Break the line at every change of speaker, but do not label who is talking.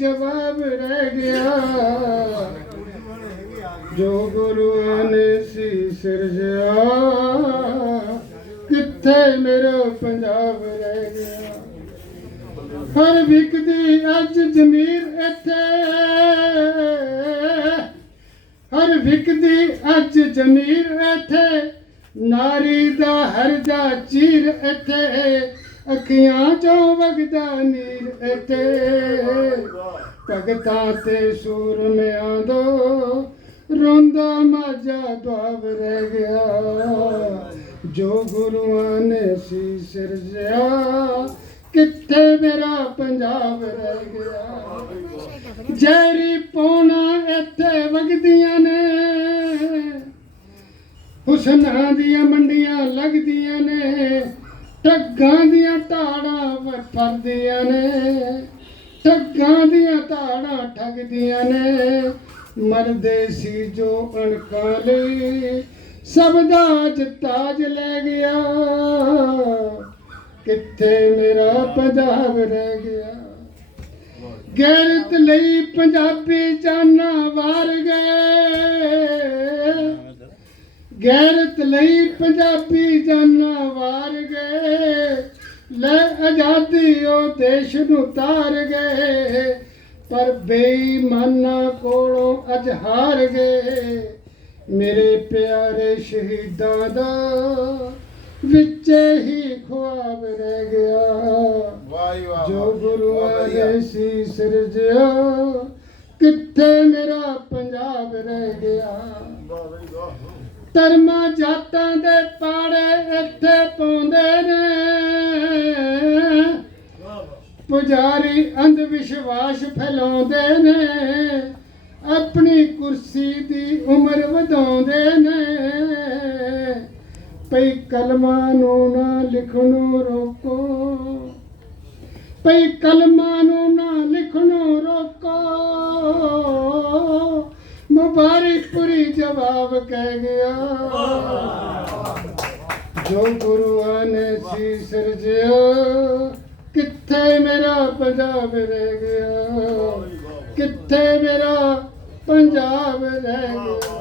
ਜਵਾਬ ਰਹਿ ਗਿਆ। ਜੋ ਗੁਰੂਆਂ ਨੇ ਸੀ ਸਿਰਜਿਆ ਕਿੱਥੇ ਮੇਰਾ ਪੰਜਾਬ ਰਹਿ ਗਿਆ? ਹਰ ਵਿਕਦੀ ਅੱਜ ਜ਼ਮੀਰ ਇੱਥੇ। ਹਰ ਵਿਕਦੀ ਅੱਜ ਜ਼ਮੀਰ ਇੱਥੇ। ਨਾਰੀ ਦਾ ਹਰ ਚੀਰ ਇੱਥੇ। ਅੱਖੀਆਂ ਚੋਂ ਵਗਦਾ ਨੀਰ ਇੱਥੇ। ਭਗਤਾਂ ਤੇ ਸੂਰਮਿਆਂ ਦੋ ਰੋਂਦਾ ਮਾਝਾ ਦੁਆਬ ਰਹਿ ਗਿਆ। ਜੋ ਗੁਰੂਆਂ ਨੇ ਸੀ ਸਿਰਜਿਆ ਕਿੱਥੇ ਮੇਰਾ ਪੰਜਾਬ ਰਹਿ ਗਿਆ। ਜੈਰੀ ਪੌਣਾ ਇੱਥੇ ਵਗਦੀਆਂ ਨੇ, ਹੁਸਨਾਂ ਦੀਆਂ ਮੰਡੀਆਂ ਲੱਗਦੀਆਂ ਨੇ ਠੱਗਾਂ ਦੀਆਂ ਧਾੜਾਂ ਫਰਦੀਆਂ ਨੇ। ਠੱਗਾਂ ਦੀਆਂ ਧਾੜਾਂ ਠੱਗਦੀਆਂ ਨੇ, ਮਰਦੇ ਸੀ ਜੋ ਅਣਕਾਂ ਲਈ। ਸਭ ਦਾ ਅੱਜ ਤਾਜ ਲੈ ਗਿਆ, ਕਿੱਥੇ ਮੇਰਾ ਪੰਜਾਬ ਰਹਿ ਗਿਆ? ਗੈਰਤ ਲਈ ਪੰਜਾਬੀ ਜਾਨਾਂ ਵਾਰ ਗਏ। ਗੈਰਤ ਲਈ ਪੰਜਾਬੀ ਜਾਨਾ ਆਜ਼ਾਦੀ ਉਹ ਦੇਸ਼ ਨੂੰ ਤਾਰ ਗਏ ਪਰ ਬੇਈਮਾਨਾਂ ਕੋਲੋਂ ਅਜ ਹਾਰ ਗਏ। ਮੇਰੇ ਪਿਆਰੇ ਸ਼ਹੀਦਾਂ ਦਾ ਵਿੱਚ ਹੀ ਖੁਆਬ ਰਹਿ ਗਿਆ।
ਵਾਹ ਵਾਹ
ਜੋ ਗੁਰੂਆਂ ਨੇ ਸੀ ਸਿਰਜਿਆ ਕਿੱਥੇ ਮੇਰਾ ਪੰਜਾਬ ਰਹਿ ਗਿਆ? ਧਰਮਾਂ ਜਾਤਾਂ ਦੇ ਪਾੜੇ ਇੱਥੇ ਪਾਉਂਦੇ ਨੇ। ਪੁਜਾਰੀ ਅੰਧ ਵਿਸ਼ਵਾਸ ਫੈਲਾਉਂਦੇ ਨੇ, ਆਪਣੀ ਕੁਰਸੀ ਦੀ ਉਮਰ ਵਧਾਉਂਦੇ ਨੇ। ਪਈ ਕਲਮਾਂ ਨੂੰ ਨਾ ਲਿਖਣੋਂ ਰੋਕੋ ਪਈ ਕਲਮਾਂ ਨੂੰ ਨਾ ਲਿਖਣੋਂ ਰੋਕੋ। ਮੁਬਾਰਕਪੁਰੀ ਜਵਾਬ ਕਹਿ ਗਿਆ। ਜੋ ਗੁਰੂਆਂ ਨੇ ਸੀ ਸਿਰਜਿਆ ਕਿੱਥੇ ਮੇਰਾ ਪੰਜਾਬ ਰਹਿ ਗਿਆ? ਕਿੱਥੇ ਮੇਰਾ ਪੰਜਾਬ ਰਹਿ ਗਿਆ?